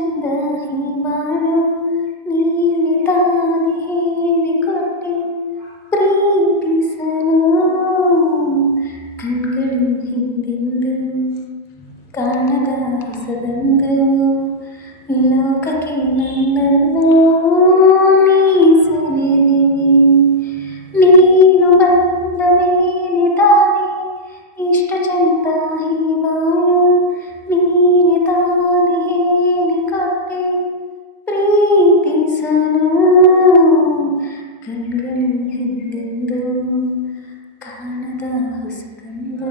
ಚಂದ ಬಾಳು ನೀನೆ ತಾನೆ ಹೇಳಿಕೊಟ್ಟೆ ಪ್ರೀತಿಸಲು ಕಣ್ಗಳು ಹಿಂದೆಂದು ಕಾಣದ ಹೊಸದೊಂದು ಲೋಕಕ್ಕೆ ನನ್ನನ್ನು ನೀ ಸೆಳೆದೆ. ನೀನು ಬಂದ ಮೇಲೆ ತಾನೆ ಇಷ್ಟ ಚಂದ ಬಾಳು ನೀನೆ ತಾನೆ ಹೇಳಿಕೊಟ್ಟೆ ಪ್ರೀತಿಸಲು ಕಣ್ಗಳು ಹಿಂದೆಂದು ಕಾಣದ ಹೊಸದೊಂದು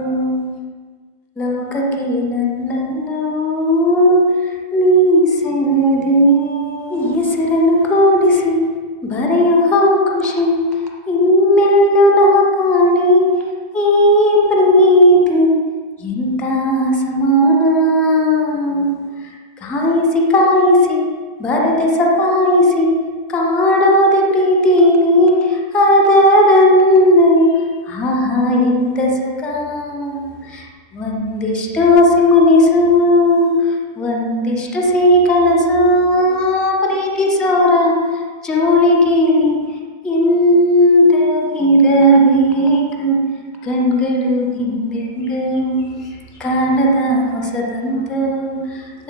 ಲೋಕಕ್ಕೆ ನನ್ನನ್ನು ನೀ ಸೆಳೆದೆ. ಹೆಸರನ್ನು ಕೂಡಿಸಿ ಬರೆಯುವ ಖುಷಿ ಇನ್ನೆಲ್ಲೂ ನಾ ಕಾಣೆ ಈ ಪ್ರೀತಿ ಎಂಥ ಸಮಾನ. ಕಾಯಿಸಿ ಕಾಯಿಸಿ ಬರೆದೆ ಸಪಾಯಿಸಿ ಕಾಡೋದೆ ಪ್ರೀತಿನಿ ಅದರನ್ನೇ ಆಹಾ ಎಂಥ ಸುಖ. ಒಂದಿಷ್ಟು ಸಿಮುನಿಸು ಒಂದಿಷ್ಟು ಸಿಹಿ ಕನಸು ಪ್ರೀತಿಸೋರ ಜೋಳಿಗೆ ಎಂದ ಇರಬೇಕು. ಕಣ್ಗಳು ಹಿಂದೆಂದು ಕಾಣದ ಹೊಸದಂತು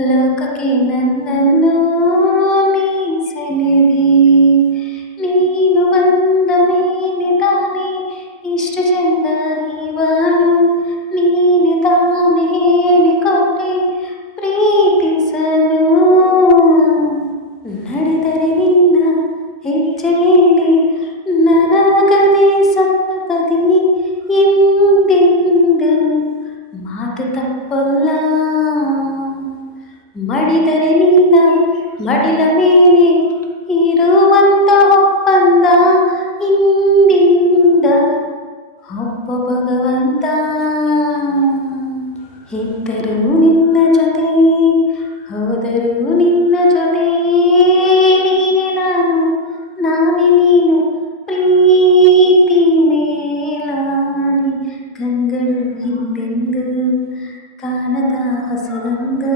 ಲೋಕಕ್ಕೆ ನನ್ನನ್ನು ನೀ ಸೆಳೆದೆ. ನೀನು ಬಂದ ಮೇಲೆ ತಾನೆ ಇಷ್ಟು ಚಂದ ಬಾಳು ನೀನೆ ತಾನೆ ಹೇಳಿಕೊಟ್ಟೆ ಪ್ರೀತಿಸಲು. ನಡೆದರೆ ನಿನ್ನ ಹೆಜ್ಜೆ ಮೇಲೆ ನನಗದೆ ಸಪ್ತಪದಿ ಎಂದೆಂದು ಮಾತು ತಪ್ಪಲ್ಲ. ಮಡಿದರೆ ನಿನ್ನ ಮಡಿಲ ಮೇಲೆ ಇರುವಂತ ಒಪ್ಪಂದ ಇಂದಿಂದ ಒಬ್ಬ ಭಗವಂತ. ಇದ್ದರೂ ನಿನ್ನ ಜೊತೆ ಹೋದರೂ ನಿನ್ನ ಜೊತೆ ನೀನೆ ನಾನು ನಾನೇ ನೀನು ಪ್ರೀತಿ ಮೇಲಾಣೆ. ಕಣ್ಗಳು ಹಿಂದೆಂದು ಕಾಣದ ಹೊಸದೊಂದು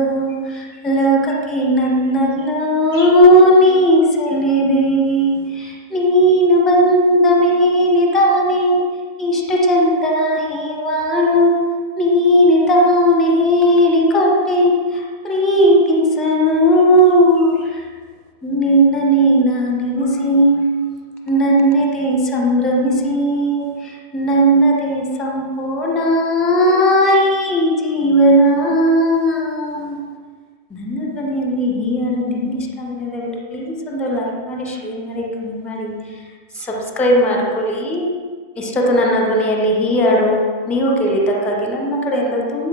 ಲೋಕಕ್ಕೆ ನನ್ನನ್ನು ನೀ ಸೆಳೆದೆ. ನೀನು ಬಂದ ಮೇಲೆ ತಾನೆ ಇಷ್ಟು ಚಂದ ಬಾಳು ನೀನೆ ತಾನೆ ಹೇಳಿಕೊಟ್ಟೆ ಪ್ರೀತಿಸಲು. ನಿನ್ನನ್ನೇ ನಾನೆನಿಸಿ ನನ್ನೆದೆ ಸಂಭ್ರಮಿಸಿ ನನ್ನದೇ ಸಂಪೂರ್ಣ ಈ ಜೀವನ. ನನ್ನ ಧ್ವನಿಯಲ್ಲಿ ಈ ಹಾಡು ನಿಮಗೆ ಇಷ್ಟ ಆಗಿದೆ ದಯವಿಟ್ಟು ಪ್ಲೀಸ್ ಒಂದು ಲೈಕ್ ಮಾಡಿ ಶೇರ್ ಮಾಡಿ ಕಮೆಂಟ್ ಮಾಡಿ ಸಬ್ಸ್ಕ್ರೈಬ್ ಮಾಡ್ಕೊಳ್ಳಿ. ಇಷ್ಟೊತ್ತು ನನ್ನ ಧ್ವನಿಯಲ್ಲಿ ಈ ಹಾಡು ನೀವು ಕೇಳಿದ್ದಕ್ಕಾಗಿ ನನ್ನ ಕಡೆಯಿಂದ ತುಂಬ